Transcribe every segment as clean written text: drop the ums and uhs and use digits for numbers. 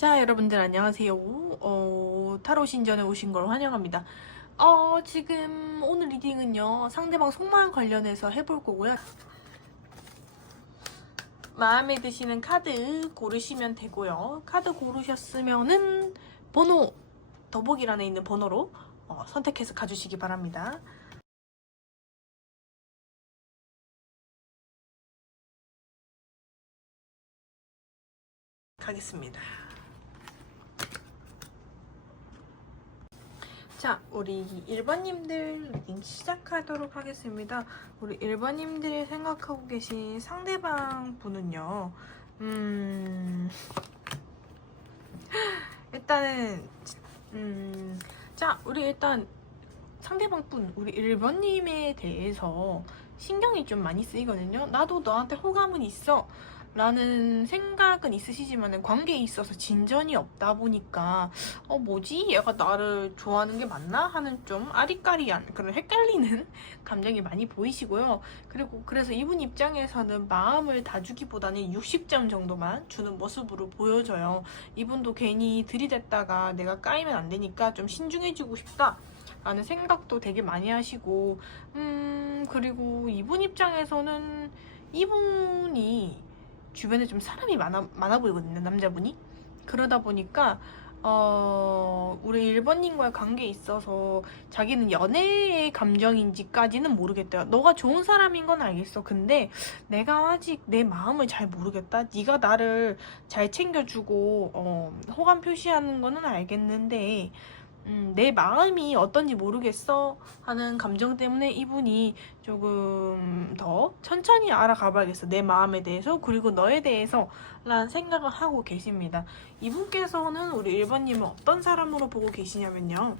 자, 여러분들 안녕하세요. 타로 신전에 오신 걸 환영합니다. 지금 오늘 리딩은요, 상대방 속마음 관련해서 해볼 거고요. 마음에 드시는 카드 고르시면 되고요. 카드 고르셨으면은 번호, 더보기란에 있는 번호로 선택해서 가주시기 바랍니다. 가겠습니다. 자, 우리 1번님들 리딩 시작하도록 하겠습니다. 우리 1번님들이 생각하고 계신 상대방 분은요, 일단은, 자, 우리 일단 상대방 분, 우리 1번님에 대해서 신경이 좀 많이 쓰이거든요. 나도 너한테 호감은 있어 라는 생각은 있으시지만 관계에 있어서 진전이 없다 보니까 뭐지? 얘가 나를 좋아하는 게 맞나? 하는 좀 아리까리한 그런 헷갈리는 감정이 많이 보이시고요. 그리고 그래서 이분 입장에서는 마음을 다 주기보다는 60점 정도만 주는 모습으로 보여져요. 이분도 괜히 들이댔다가 내가 까이면 안 되니까 좀 신중해지고 싶다 라는 생각도 되게 많이 하시고 그리고 이분 입장에서는 이분이 주변에 좀 사람이 많아 보이거든요, 남자분이. 그러다 보니까 우리 1번님과의 관계에 있어서 자기는 연애의 감정인지까지는 모르겠대요. 너가 좋은 사람인 건 알겠어. 근데 내가 아직 내 마음을 잘 모르겠다. 네가 나를 잘 챙겨주고 호감 표시하는 거는 알겠는데 내 마음이 어떤지 모르겠어 하는 감정 때문에 이분이 조금 더 천천히 알아가 봐야겠어. 내 마음에 대해서 그리고 너에 대해서 라는 생각을 하고 계십니다. 이분께서는 우리 1번님을 어떤 사람으로 보고 계시냐면요.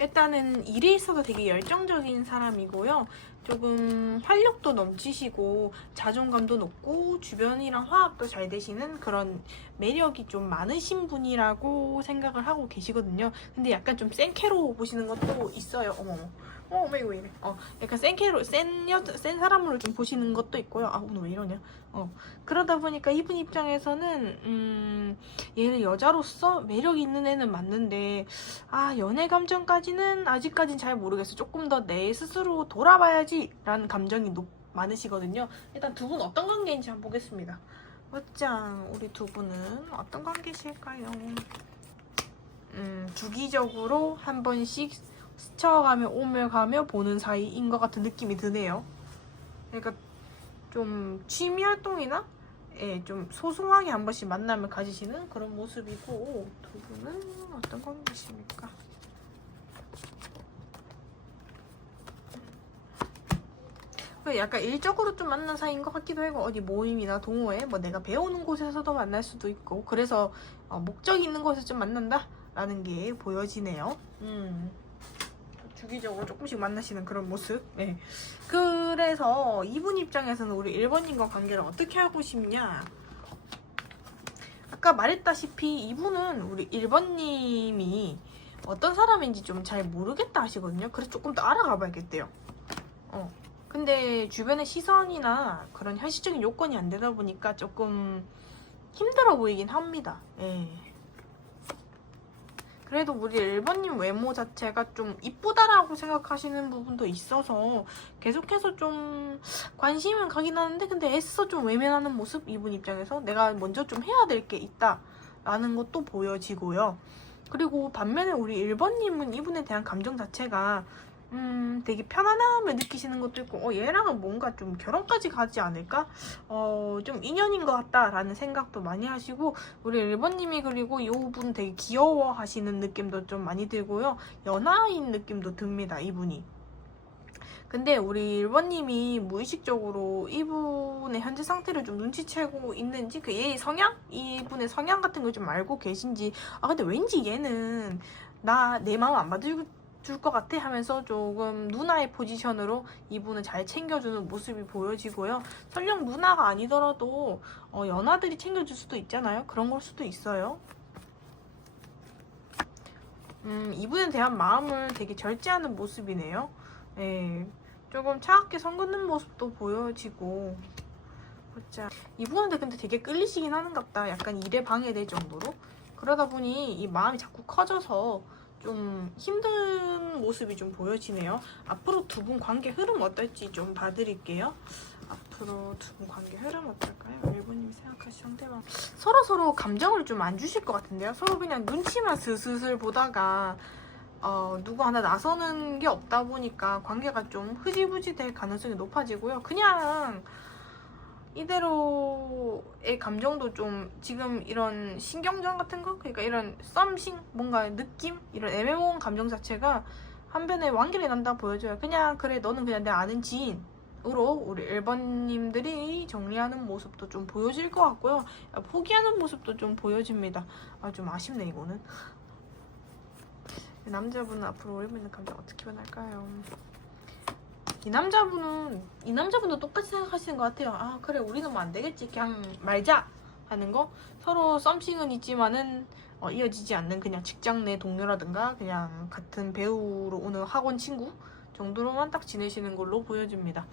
일단은 일에 있어서 되게 열정적인 사람이고요. 조금 활력도 넘치시고 자존감도 높고 주변이랑 화합도 잘 되시는 그런 매력이 좀 많으신 분이라고 생각을 하고 계시거든요. 근데 약간 좀 센캐로 보시는 것도 있어요. 어머머. 어머 왜 이래. 약간 센캐로 센 사람으로 좀 보시는 것도 있고요. 오늘 왜 이러냐. 그러다 보니까 이분 입장에서는 얘를 여자로서 매력 있는 애는 맞는데 연애 감정까지는 아직까진 잘 모르겠어. 조금 더 내 스스로 돌아봐야지 라는 감정이 많으시거든요. 일단 두 분 어떤 관계인지 한번 보겠습니다. 어짱 우리 두 분은 어떤 관계실까요? 주기적으로 한 번씩 스쳐가며 오며가며 보는 사이인 것 같은 느낌이 드네요. 그러니까 좀 취미 활동이나 좀 소소하게 한 번씩 만남을 가지시는 그런 모습이고 두 분은 어떤 관계십니까? 약간 일적으로 좀 만난 사이인 것 같기도 하고 어디 모임이나 동호회 뭐 내가 배우는 곳에서도 만날 수도 있고 그래서 목적이 있는 곳에서 좀 만난다 라는 게 보여지네요. 주기적으로 조금씩 만나시는 그런 모습. 네. 그래서 이분 입장에서는 우리 1번님과 관계를 어떻게 하고 싶냐, 아까 말했다시피 이분은 우리 1번님이 어떤 사람인지 좀 잘 모르겠다 하시거든요. 그래서 조금 더 알아가 봐야겠대요. 근데 주변의 시선이나 그런 현실적인 요건이 안 되다 보니까 조금 힘들어 보이긴 합니다. 예. 그래도 우리 1번님 외모 자체가 좀 이쁘다라고 생각하시는 부분도 있어서 계속해서 좀 관심은 가긴 하는데 근데 애써 좀 외면하는 모습, 이분 입장에서 내가 먼저 좀 해야 될 게 있다 라는 것도 보여지고요. 그리고 반면에 우리 1번님은 이분에 대한 감정 자체가 되게 편안함을 느끼시는 것도 있고 얘랑은 뭔가 좀 결혼까지 가지 않을까? 좀 인연인 것 같다라는 생각도 많이 하시고 우리 1번님이 그리고 이 분 되게 귀여워하시는 느낌도 좀 많이 들고요. 연하인 느낌도 듭니다, 이분이. 근데 우리 1번님이 무의식적으로 이분의 현재 상태를 좀 눈치채고 있는지 얘의 성향? 이분의 성향 같은 걸 좀 알고 계신지 근데 왠지 얘는 내 마음 안 받을 줄 것 같아 하면서 조금 누나의 포지션으로 이분을 잘 챙겨주는 모습이 보여지고요. 설령 누나가 아니더라도 연하들이 챙겨줄 수도 있잖아요. 그런 걸 수도 있어요. 이분에 대한 마음을 되게 절제하는 모습이네요. 네, 조금 차갑게 선 긋는 모습도 보여지고 보자. 이분한테 근데 되게 끌리시긴 하는갑다. 약간 일에 방해될 정도로. 그러다 보니 이 마음이 자꾸 커져서 좀 힘든 모습이 좀 보여지네요. 앞으로 두 분 관계 흐름 어떨지 좀 봐드릴게요. 앞으로 두 분 관계 흐름 어떨까요? 일본님이 생각하시 상대방 서로 감정을 좀 안 주실 것 같은데요. 서로 그냥 눈치만 슬슬 보다가 누구 하나 나서는 게 없다 보니까 관계가 좀 흐지부지 될 가능성이 높아지고요. 그냥 이대로의 감정도 좀 지금 이런 신경전 같은 거, 그러니까 이런 썸씽, 뭔가 느낌, 이런 애매모호한 감정 자체가 한편에 완결이 난다 보여줘요. 그냥 그래 너는 그냥 내 아는 지인으로 우리 1번님들이 정리하는 모습도 좀 보여질 것 같고요. 포기하는 모습도 좀 보여집니다. 좀 아쉽네 이거는. 남자분은 앞으로 1번님 감정 어떻게 변할까요? 이 남자분도 똑같이 생각하시는 것 같아요. 그래 우리는 뭐 안 되겠지 그냥 말자 하는 거. 서로 썸씽은 있지만은 이어지지 않는 그냥 직장 내 동료라든가 그냥 같은 배우로 오는 학원 친구 정도로만 딱 지내시는 걸로 보여집니다.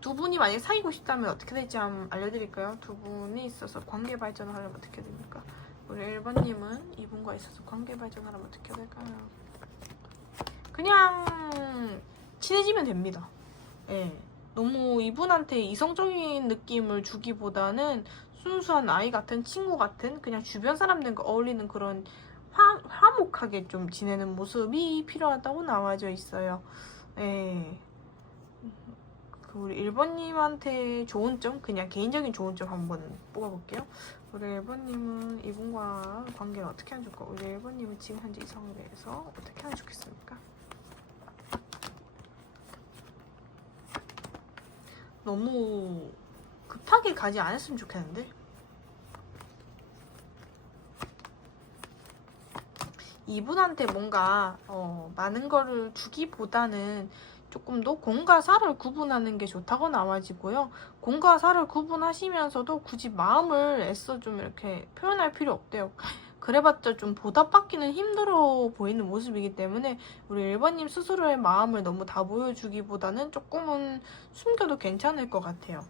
두 분이 만약에 사귀고 싶다면 어떻게 될지 한번 알려드릴까요? 두 분이 있어서 관계 발전을 하려면 어떻게 됩니까? 우리 1번님은 이분과 있어서 관계 발전을 하면 어떻게 될까요? 그냥 친해지면 됩니다. 예. 너무 이분한테 이성적인 느낌을 주기보다는 순수한 아이 같은 친구 같은 그냥 주변 사람들과 어울리는 그런 화목하게 좀 지내는 모습이 필요하다고 나와져 있어요. 예. 우리 1번님한테 좋은 점, 그냥 개인적인 좋은 점 한번 뽑아볼게요. 우리 1번님은 이분과 관계를 어떻게 하면 좋을까? 우리 1번님은 지금 현재 이성에 대해서 어떻게 하면 좋겠습니까? 너무 급하게 가지 않았으면 좋겠는데? 이분한테 뭔가 많은 거를 주기보다는 조금 더 공과 사를 구분하는 게 좋다고 나와지고요. 공과 사를 구분하시면서도 굳이 마음을 애써 좀 이렇게 표현할 필요 없대요. 그래봤자 좀 보답받기는 힘들어 보이는 모습이기 때문에 우리 1번님 스스로의 마음을 너무 다 보여주기보다는 조금은 숨겨도 괜찮을 것 같아요.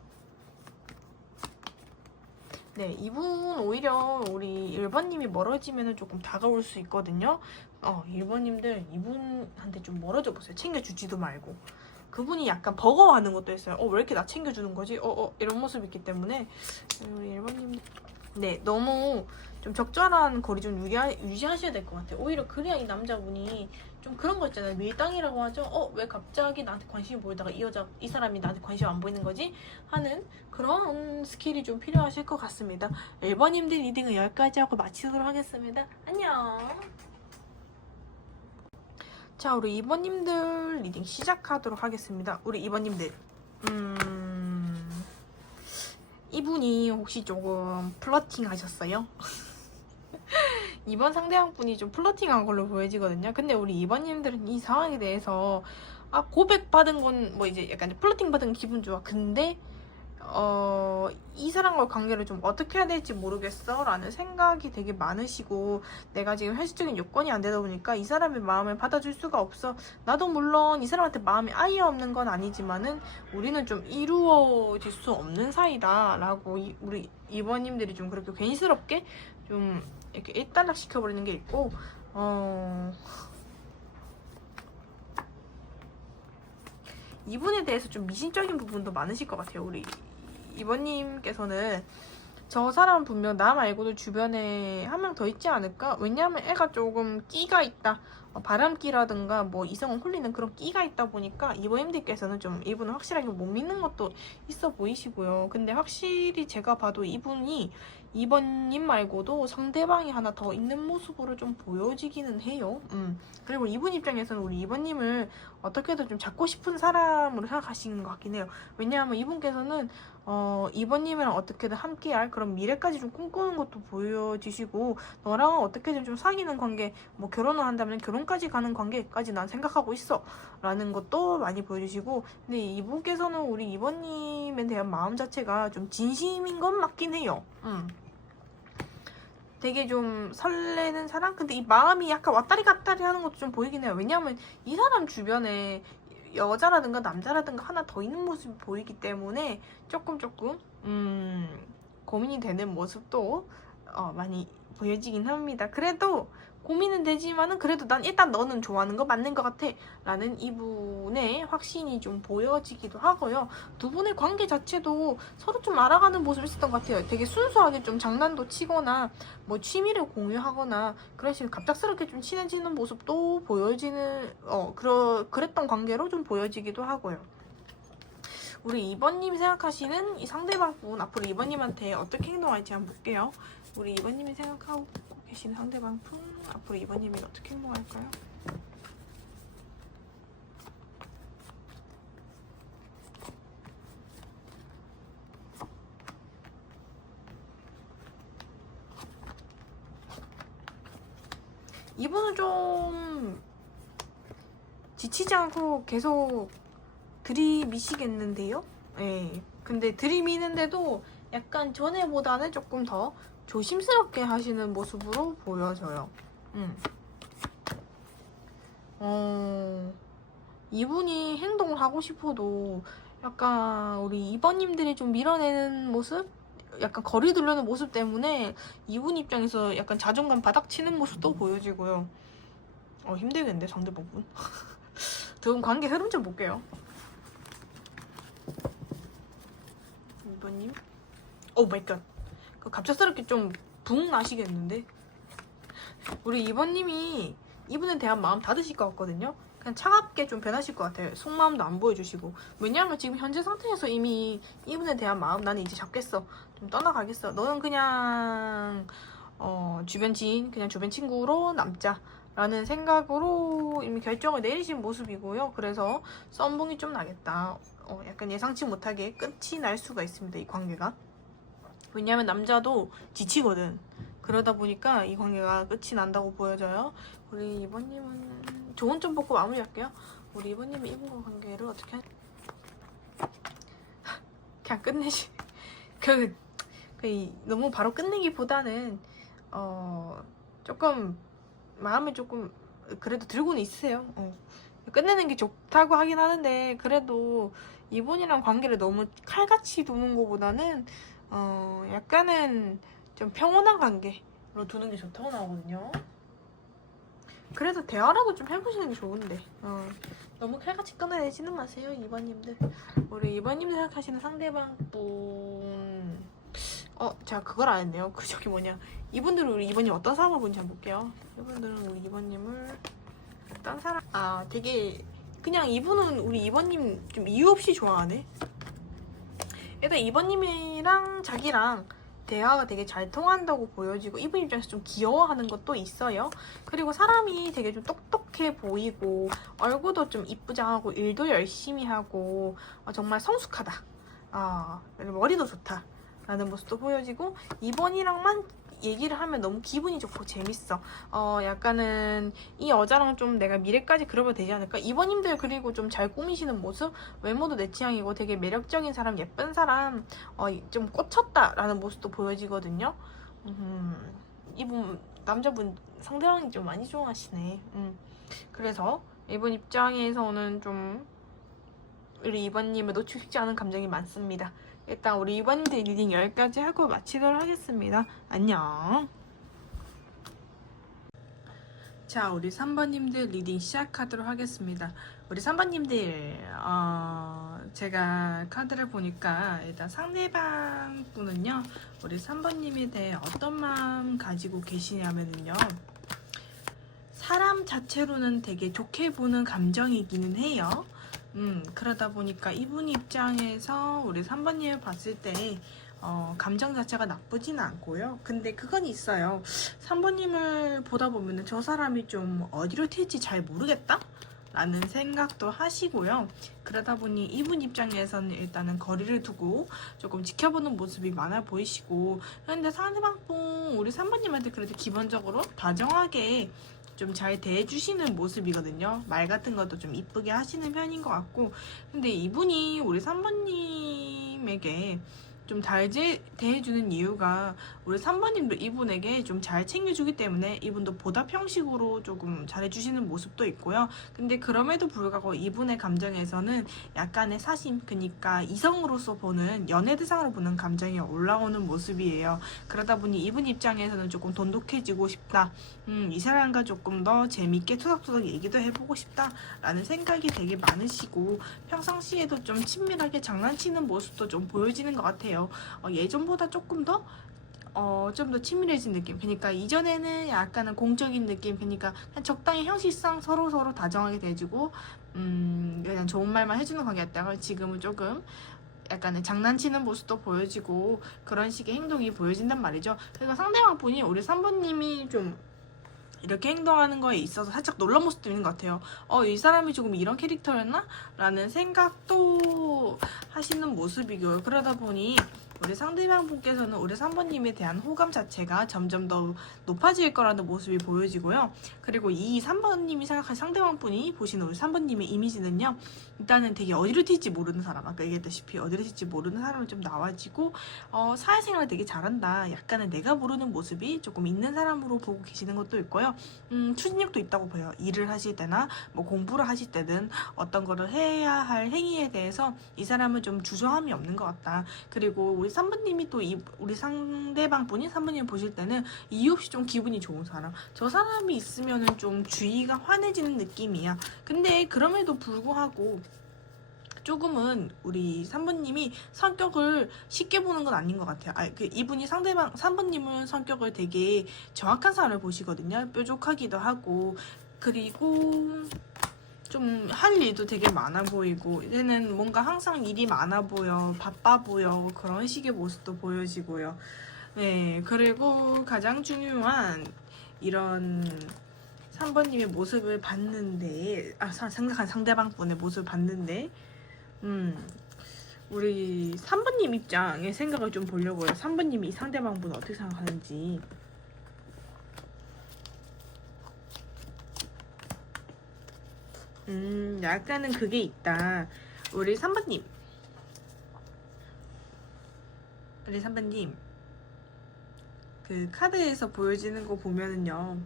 네, 이분 오히려 우리 1번님이 멀어지면 조금 다가올 수 있거든요. 1번님들 이분한테 좀 멀어져 보세요. 챙겨주지도 말고. 그분이 약간 버거워하는 것도 있어요. 왜 이렇게 나 챙겨주는 거지? 이런 모습이 있기 때문에 우리 1번님 네, 너무 좀 적절한 거리 좀 유지하셔야 될 것 같아요. 오히려 그래야 이 남자분이 좀 그런 거 있잖아요. 밀당이라고 하죠. 왜 갑자기 나한테 관심이 보이다가 이 사람이 나한테 관심 안 보이는 거지? 하는 그런 스킬이 좀 필요하실 것 같습니다. 1번님들 리딩은 여기까지 하고 마치도록 하겠습니다. 안녕. 자, 우리 2번님들 리딩 시작하도록 하겠습니다. 우리 2번님들 이분이 혹시 조금 플러팅 하셨어요? 이번 상대방 분이 좀 플러팅한 걸로 보여지거든요. 근데 우리 2번님들은 이 상황에 대해서 고백받은 건 뭐 이제 약간 플러팅 받은 기분 좋아. 근데 이 사람과 관계를 좀 어떻게 해야 될지 모르겠어 라는 생각이 되게 많으시고, 내가 지금 현실적인 요건이 안 되다 보니까 이 사람의 마음을 받아줄 수가 없어. 나도 물론 이 사람한테 마음이 아예 없는 건 아니지만은 우리는 좀 이루어질 수 없는 사이다 라고 우리 2번님들이 좀 그렇게 괜스럽게 좀 이렇게 일단락 시켜버리는 게 있고, 이분에 대해서 좀 미신적인 부분도 많으실 것 같아요. 우리 이번님께서는 저 사람 분명 나 말고도 주변에 한 명 더 있지 않을까? 왜냐하면 애가 조금 끼가 있다. 바람기라든가 뭐 이성을 홀리는 그런 끼가 있다 보니까 이번님들께서는 좀 이분을 확실하게 못 믿는 것도 있어 보이시고요. 근데 확실히 제가 봐도 이분이 이번님 말고도 상대방이 하나 더 있는 모습으로 좀 보여지기는 해요. 그리고 이분 입장에서는 우리 이번님을 어떻게든 좀 잡고 싶은 사람으로 생각하시는 것 같긴 해요. 왜냐하면 이분께서는 이번님이랑 어떻게든 함께할 그런 미래까지 좀 꿈꾸는 것도 보여지시고, 너랑은 어떻게든 좀 사귀는 관계, 뭐 결혼을 한다면 결혼까지 가는 관계까지 난 생각하고 있어 라는 것도 많이 보여주시고, 근데 이분께서는 우리 이번님에 대한 마음 자체가 좀 진심인 건 맞긴 해요. 되게 좀 설레는 사람? 근데 이 마음이 약간 왔다리 갔다리 하는 것도 좀 보이긴 해요. 왜냐하면 이 사람 주변에 여자라든가 남자라든가 하나 더 있는 모습이 보이기 때문에 조금 고민이 되는 모습도 많이 보여지긴 합니다. 그래도 고민은 되지만은 그래도 난 일단 너는 좋아하는 거 맞는 것 같아 라는 이분의 확신이 좀 보여지기도 하고요. 두 분의 관계 자체도 서로 좀 알아가는 모습이 있었던 것 같아요. 되게 순수하게 좀 장난도 치거나 뭐 취미를 공유하거나 그런 식으로 갑작스럽게 좀 친해지는 모습도 보여지는 그랬던 관계로 좀 보여지기도 하고요. 우리 2번님 생각하시는 이 상대방 분 앞으로 2번님한테 어떻게 행동할지 한번 볼게요. 우리 2번님이 생각하고 계신 상대방 분 앞으로 2번님이 어떻게 행동할까요? 이분은 좀 지치지 않고 계속 들이미시겠는데요? 네. 근데 들이미는데도 약간 전에보다는 조금 더 조심스럽게 하시는 모습으로 보여져요. 이분이 행동을 하고 싶어도 약간 우리 2번님들이 좀 밀어내는 모습? 약간 거리 두려는 모습 때문에 이분 입장에서 약간 자존감 바닥 치는 모습도 보여지고요. 힘들겠는데 상대방분. 두 분 관계 흐름 좀 볼게요. 2번님. 오 마이 갓. 갑작스럽게 좀 붕 나시겠는데? 우리 2번님이 이분에 대한 마음 닫으실 것 같거든요. 그냥 차갑게 좀 변하실 것 같아요. 속마음도 안 보여주시고. 왜냐하면 지금 현재 상태에서 이미 이분에 대한 마음 나는 이제 잡겠어. 좀 떠나가겠어. 너는 그냥 주변 지인, 그냥 주변 친구로 남자. 라는 생각으로 이미 결정을 내리신 모습이고요. 그래서 썸붕이 좀 나겠다. 약간 예상치 못하게 끝이 날 수가 있습니다. 이 관계가. 왜냐면 남자도 지치거든. 그러다 보니까 이 관계가 끝이 난다고 보여져요. 우리 2번님은 조언 좀 보고 마무리할게요. 우리 2번님이 이분과 관계를 어떻게 그냥 끝내시. 너무 바로 끝내기보다는 조금 마음을 조금 그래도 들고는 있으세요. 끝내는 게 좋다고 하긴 하는데 그래도 이분이랑 관계를 너무 칼같이 두는 것보다는 약간은 좀 평온한 관계로 두는 게 좋다고 나오거든요. 그래도 대화라도 좀 해보시는 게 좋은데 너무 칼같이 끊어내지는 마세요 2번님들. 우리 2번님 생각하시는 상대방 분 제가 그걸 안 했네요. 이분들은 우리 2번님 어떤 사람을 보는지 한번 볼게요. 이분들은 우리 2번님을 어떤 사람 되게 그냥 이분은 우리 2번님 좀 이유 없이 좋아하네. 일단 2번님이랑 자기랑 대화가 되게 잘 통한다고 보여지고 이분 입장에서 좀 귀여워하는 것도 있어요. 그리고 사람이 되게 좀 똑똑해 보이고 얼굴도 좀 이쁘장하고 일도 열심히 하고 정말 성숙하다. 머리도 좋다. 라는 모습도 보여지고 2번이랑만 얘기를 하면 너무 기분이 좋고 재밌어. 약간은 이 여자랑 좀 내가 미래까지 그려봐도 되지 않을까? 2번님들 그리고 좀 잘 꾸미시는 모습, 외모도 내 취향이고 되게 매력적인 사람, 예쁜 사람, 좀 꽂혔다라는 모습도 보여지거든요. 이분 남자분 상대방이 좀 많이 좋아하시네. 그래서 이분 입장에서는 좀 우리 2번님을 놓치고 싶지 않은 감정이 많습니다. 일단 우리 2번님들 리딩 여기까지 하고 마치도록 하겠습니다. 안녕. 자, 우리 3번님들 리딩 시작하도록 하겠습니다. 우리 3번님들 제가 카드를 보니까 일단 상대방 분은요 우리 3번님에 대해 어떤 마음 가지고 계시냐면요 사람 자체로는 되게 좋게 보는 감정이기는 해요. 그러다 보니까 이분 입장에서 우리 3번님을 봤을 때 감정 자체가 나쁘진 않고요. 근데 그건 있어요. 3번님을 보다 보면 저 사람이 좀 어디로 튈지 잘 모르겠다? 라는 생각도 하시고요. 그러다 보니 이분 입장에서는 일단은 거리를 두고 조금 지켜보는 모습이 많아 보이시고 근데 상대방 우리 3번님한테 그래도 기본적으로 다정하게 좀 잘 대해주시는 모습이거든요. 말 같은 것도 좀 이쁘게 하시는 편인 것 같고 근데 이분이 우리 3번님에게 좀 잘 대해주는 이유가 우리 3번님도 이분에게 좀 잘 챙겨주기 때문에 이분도 보답 형식으로 조금 잘해주시는 모습도 있고요. 근데 그럼에도 불구하고 이분의 감정에서는 약간의 사심, 그러니까 이성으로서 보는, 연애 대상으로 보는 감정이 올라오는 모습이에요. 그러다 보니 이분 입장에서는 조금 돈독해지고 싶다. 이 사람과 조금 더 재밌게 투닥투닥 얘기도 해보고 싶다라는 생각이 되게 많으시고, 평상시에도 좀 친밀하게 장난치는 모습도 좀 보여지는 것 같아요. 예전보다 조금 더 좀 더 친밀해진 느낌. 그러니까 이전에는 약간은 공적인 느낌. 그러니까 그냥 적당히 형식상 서로 다정하게 대해주고 그냥 좋은 말만 해주는 관계였다가 지금은 조금 약간의 장난치는 모습도 보여지고 그런 식의 행동이 보여진단 말이죠. 그러니까 상대방 분이 우리 3번님이 좀 이렇게 행동하는 거에 있어서 살짝 놀란 모습도 있는 것 같아요. 이 사람이 조금 이런 캐릭터였나? 라는 생각도 하시는 모습이고요. 그러다 보니 우리 상대방 분께서는 우리 3번님에 대한 호감 자체가 점점 더 높아질 거라는 모습이 보여지고요. 그리고 이 3번님이 생각한 상대방 분이 보시는 우리 3번님의 이미지는요. 일단은 되게 어디로 튈지 모르는 사람, 아까 얘기했다시피 어디로 튈지 모르는 사람이 좀 나와지고 사회생활 되게 잘한다. 약간은 내가 모르는 모습이 조금 있는 사람으로 보고 계시는 것도 있고요. 추진력도 있다고 보여요. 일을 하실 때나 뭐 공부를 하실 때든 어떤 거를 해야 할 행위에 대해서 이 사람은 좀 주저함이 없는 것 같다. 그리고 우리 3번님이 또 우리 상대방 분이 3번님 보실 때는 이유 없이 좀 기분이 좋은 사람. 저 사람이 있으면은 좀 주의가 환해지는 느낌이야. 근데 그럼에도 불구하고 조금은 우리 3번님이 성격을 쉽게 보는 건 아닌 것 같아요. 이분이 상대방 3번님은 성격을 되게 정확한 사람을 보시거든요. 뾰족하기도 하고, 그리고 좀 할 일도 되게 많아 보이고, 얘는 뭔가 항상 일이 많아 보여, 바빠 보여, 그런 식의 모습도 보여지고요. 네, 그리고 가장 중요한 이런 3번님의 모습을 봤는데, 생각한 상대방 분의 모습을 봤는데, 우리 3번님 입장의 생각을 좀 보려고요. 3번님이 이 상대방 분 어떻게 생각하는지. 약간은 그게 있다. 우리 3번님. 그 카드에서 보여지는 거 보면은요.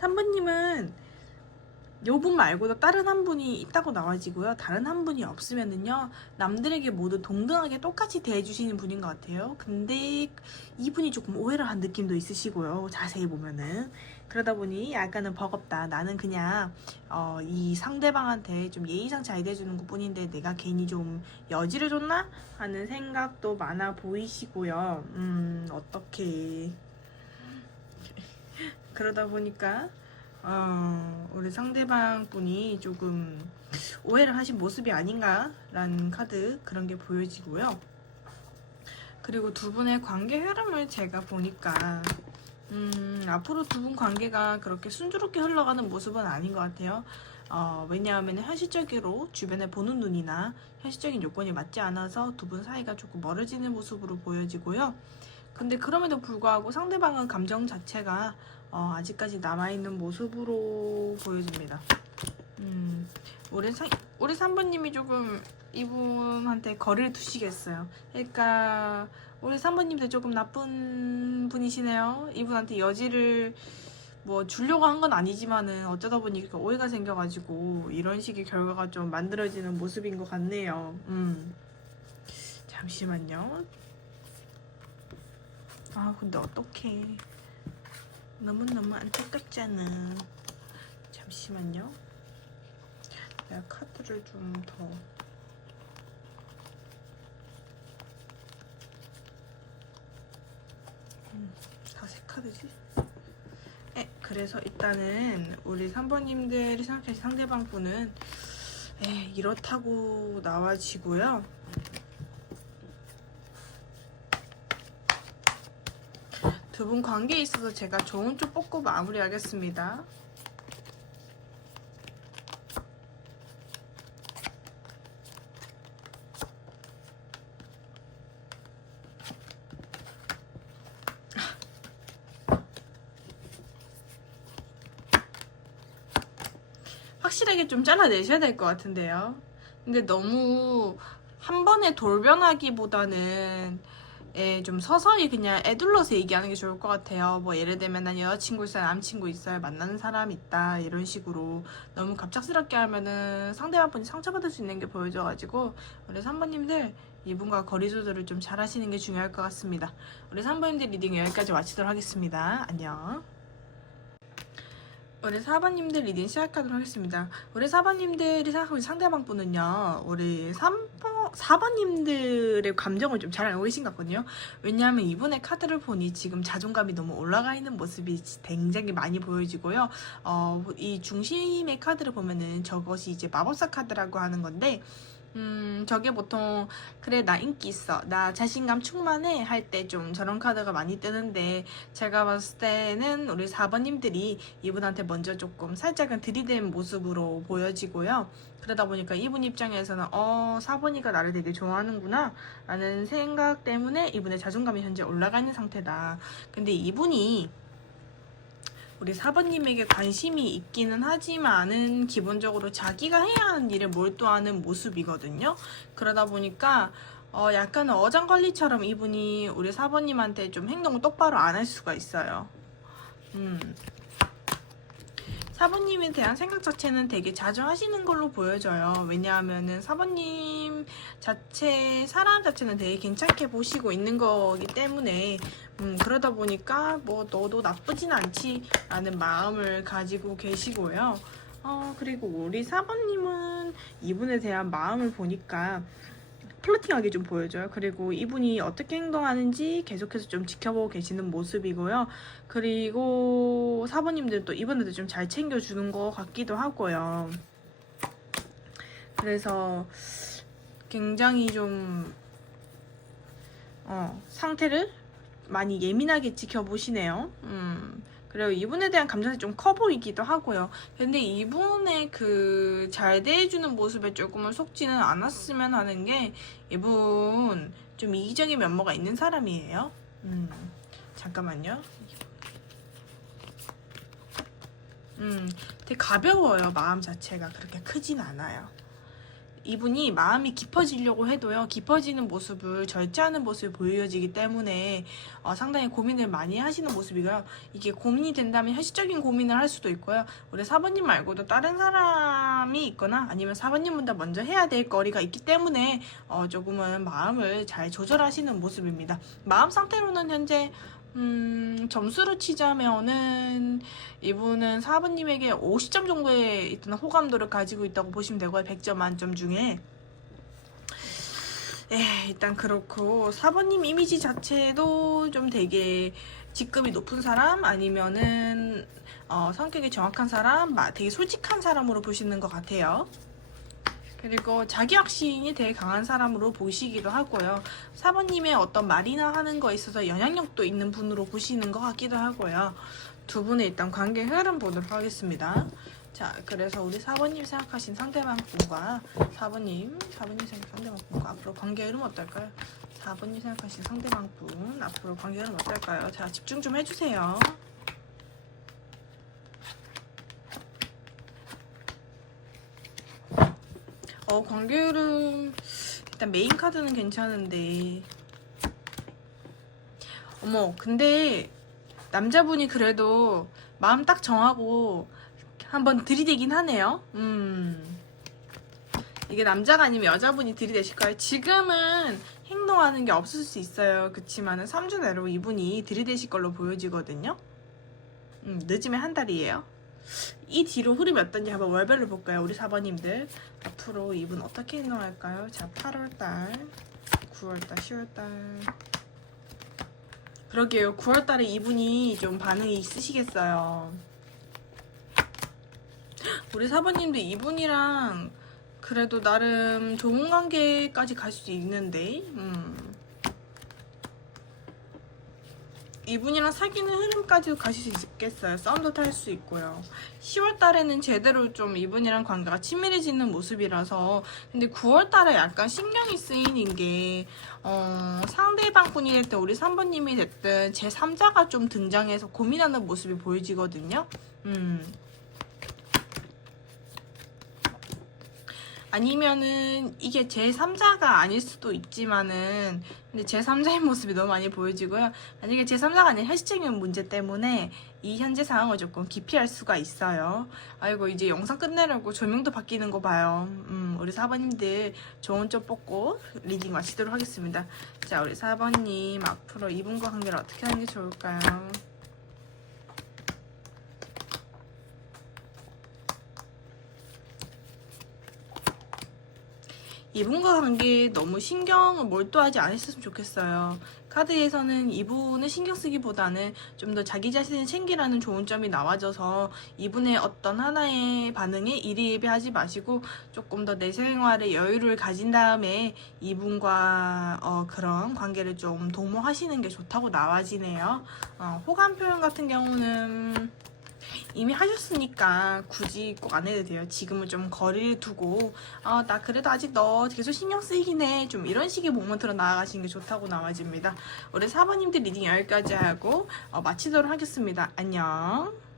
3번님은 요 분 말고도 다른 한 분이 있다고 나와지고요. 다른 한 분이 없으면은요. 남들에게 모두 동등하게 똑같이 대해주시는 분인 것 같아요. 근데 이분이 조금 오해를 한 느낌도 있으시고요. 자세히 보면은. 그러다 보니 약간은 버겁다. 나는 그냥 이 상대방한테 좀 예의상 잘 대해주는 것 뿐인데 내가 괜히 좀 여지를 줬나? 하는 생각도 많아 보이시고요. 어떻게 그러다 보니까 우리 상대방 분이 조금 오해를 하신 모습이 아닌가라는 카드 그런 게 보여지고요. 그리고 두 분의 관계 흐름을 제가 보니까 앞으로 두 분 관계가 그렇게 순조롭게 흘러가는 모습은 아닌 것 같아요. 왜냐하면 현실적으로 주변에 보는 눈이나 현실적인 요건이 맞지 않아서 두 분 사이가 조금 멀어지는 모습으로 보여지고요. 근데 그럼에도 불구하고 상대방은 감정 자체가 아직까지 남아있는 모습으로 보여집니다. 우리 3번님이 조금 이분한테 거리를 두시겠어요. 그러니까 우리 3번님도 조금 나쁜 분이시네요. 이분한테 여지를 뭐 주려고 한 건 아니지만은 어쩌다 보니 오해가 생겨가지고 이런 식의 결과가 좀 만들어지는 모습인 것 같네요. 잠시만요. 근데 어떡해. 너무너무 안타깝잖아. 잠시만요. 내가 카드를 좀 더 다 세 카드지? 그래서 일단은 우리 3번님들이 생각하신 상대방 분은 이렇다고 나와지고요. 두 분 관계에 있어서 제가 좋은 쪽 뽑고 마무리하겠습니다. 확실하게 좀 잘라내셔야 될 것 같은데요. 근데 너무 한 번에 돌변하기보다는 좀 서서히 그냥 애둘러서 얘기하는 게 좋을 것 같아요. 뭐 예를 들면 난 여자친구 있어요, 남친구 있어요, 만나는 사람 있다 이런 식으로 너무 갑작스럽게 하면은 상대방 분이 상처받을 수 있는 게 보여져가지고 우리 3번님들 이분과 거리 조절을 좀 잘 하시는 게 중요할 것 같습니다. 우리 3번님들 리딩 여기까지 마치도록 하겠습니다. 안녕. 우리 4번님들 리딩 시작하도록 하겠습니다. 우리 4번님들이 생각하고 있는 상대방 분은요, 우리 4번님들의 감정을 좀 잘 알고 계신 것 같거든요. 왜냐하면 이분의 카드를 보니 지금 자존감이 너무 올라가 있는 모습이 굉장히 많이 보여지고요. 이 중심의 카드를 보면은 저것이 이제 마법사 카드라고 하는 건데, 저게 보통 그래 나 인기 있어, 나 자신감 충만해 할 때 좀 저런 카드가 많이 뜨는데, 제가 봤을 때는 우리 4번님들이 이분한테 먼저 조금 살짝은 들이댄 모습으로 보여지고요. 그러다 보니까 이분 입장에서는 4번이가 나를 되게 좋아하는구나 라는 생각 때문에 이분의 자존감이 현재 올라가 있는 상태다. 근데 이분이 우리 4번님에게 관심이 있기는 하지만은 기본적으로 자기가 해야 하는 일에 몰두하는 모습이거든요. 그러다 보니까 약간은 어장관리처럼 이분이 우리 4번님한테 좀 행동을 똑바로 안 할 수가 있어요. 4번님에 대한 생각 자체는 되게 자주 하시는 걸로 보여져요. 왜냐하면은 4번님 자체, 사람 자체는 되게 괜찮게 보시고 있는 거기 때문에 그러다 보니까 뭐 너도 나쁘진 않지 라는 마음을 가지고 계시고요. 그리고 우리 4번님은 이분에 대한 마음을 보니까 플러팅하게 좀 보여줘요. 그리고 이분이 어떻게 행동하는지 계속해서 좀 지켜보고 계시는 모습이고요. 그리고 4번님들도 이분한테 좀 잘 챙겨주는 것 같기도 하고요. 그래서 굉장히 좀 상태를 많이 예민하게 지켜보시네요. 그리고 이분에 대한 감정이 좀 커 보이기도 하고요. 근데 이분의 그 잘 대해주는 모습에 조금은 속지는 않았으면 하는 게, 이분 좀 이기적인 면모가 있는 사람이에요. 잠깐만요. 되게 가벼워요. 마음 자체가 그렇게 크진 않아요. 이분이 마음이 깊어지려고 해도요, 깊어지는 모습을 절제하는 모습이 보여지기 때문에 상당히 고민을 많이 하시는 모습이고요. 이게 고민이 된다면 현실적인 고민을 할 수도 있고요. 우리 4번님 말고도 다른 사람이 있거나 아니면 4번님보다 먼저 해야 될 거리가 있기 때문에 조금은 마음을 잘 조절하시는 모습입니다. 마음 상태로는 현재 점수로 치자면은 이분은 4번님에게 50점 정도의 있던 호감도를 가지고 있다고 보시면 되고요. 100점 만점 중에. 일단 그렇고 4번님 이미지 자체도 좀 되게 직급이 높은 사람, 아니면은 성격이 정확한 사람, 되게 솔직한 사람으로 보시는 것 같아요. 그리고 자기 확신이 되게 강한 사람으로 보시기도 하고요. 4번님의 어떤 말이나 하는 거에 있어서 영향력도 있는 분으로 보시는 것 같기도 하고요. 두 분의 일단 관계 흐름 보도록 하겠습니다. 자, 그래서 우리 4번님 생각하신 상대방 분과 4번님 생각하신 상대방 분과 앞으로 관계 흐름 어떨까요? 4번님 생각하신 상대방 분 앞으로 관계 흐름 어떨까요? 자, 집중 좀 해주세요. 관계 흐름 일단 메인 카드는 괜찮은데, 근데 남자분이 그래도 마음 딱 정하고 한번 들이대긴 하네요. 이게 남자가 아니면 여자분이 들이대실 거예요. 지금은 행동하는 게 없을 수 있어요. 그치만은 3주 내로 이분이 들이대실 걸로 보여지거든요. 늦으면 한 달이에요. 이 뒤로 흐름이 어떤지 한번 월별로 볼까요? 우리 4번님들 앞으로 이분 어떻게 행동할까요? 자, 8월달, 9월달, 10월달. 그러게요. 9월달에 이분이 좀 반응이 있으시겠어요. 우리 4번님도 이분이랑 그래도 나름 좋은 관계까지 갈 수 있는데, 이분이랑 사귀는 흐름까지도 가실 수 있겠어요. 싸움도 탈 수 있고요. 10월 달에는 제대로 좀 이분이랑 관계가 친밀해지는 모습이라서. 근데 9월 달에 약간 신경이 쓰이는 게 상대방 분이 됐든 우리 3번님이 됐든 제3자가 좀 등장해서 고민하는 모습이 보여지거든요. 아니면은 이게 제3자가 아닐 수도 있지만은 근데 제3자의 모습이 너무 많이 보여지고요. 만약에 제3자가 아닌 현실적인 문제 때문에 이 현재 상황을 조금 기피할 수가 있어요. 아이고 이제 영상 끝내려고 조명도 바뀌는 거 봐요. 우리 4번님들 좋은 쪽 뽑고 리딩 마치도록 하겠습니다. 자 우리 4번님 앞으로 이분과 관계를 어떻게 하는 게 좋을까요? 이분과 관계에 너무 신경을 몰두하지 않으셨으면 좋겠어요. 카드에서는 이분을 신경 쓰기보다는 좀 더 자기 자신을 챙기라는 좋은 점이 나와져서 이분의 어떤 하나의 반응에 일희일비하지 마시고 조금 더 내 생활에 여유를 가진 다음에 이분과 그런 관계를 좀 도모하시는 게 좋다고 나와지네요. 호감 표현 같은 경우는 이미 하셨으니까 굳이 꼭 안 해도 돼요. 지금은 좀 거리를 두고 나 그래도 아직 너 계속 신경 쓰이긴 해. 좀 이런 식의 모먼트로 나아가시는 게 좋다고 나와집니다. 우리 4번님들 리딩 여기까지 하고 마치도록 하겠습니다. 안녕.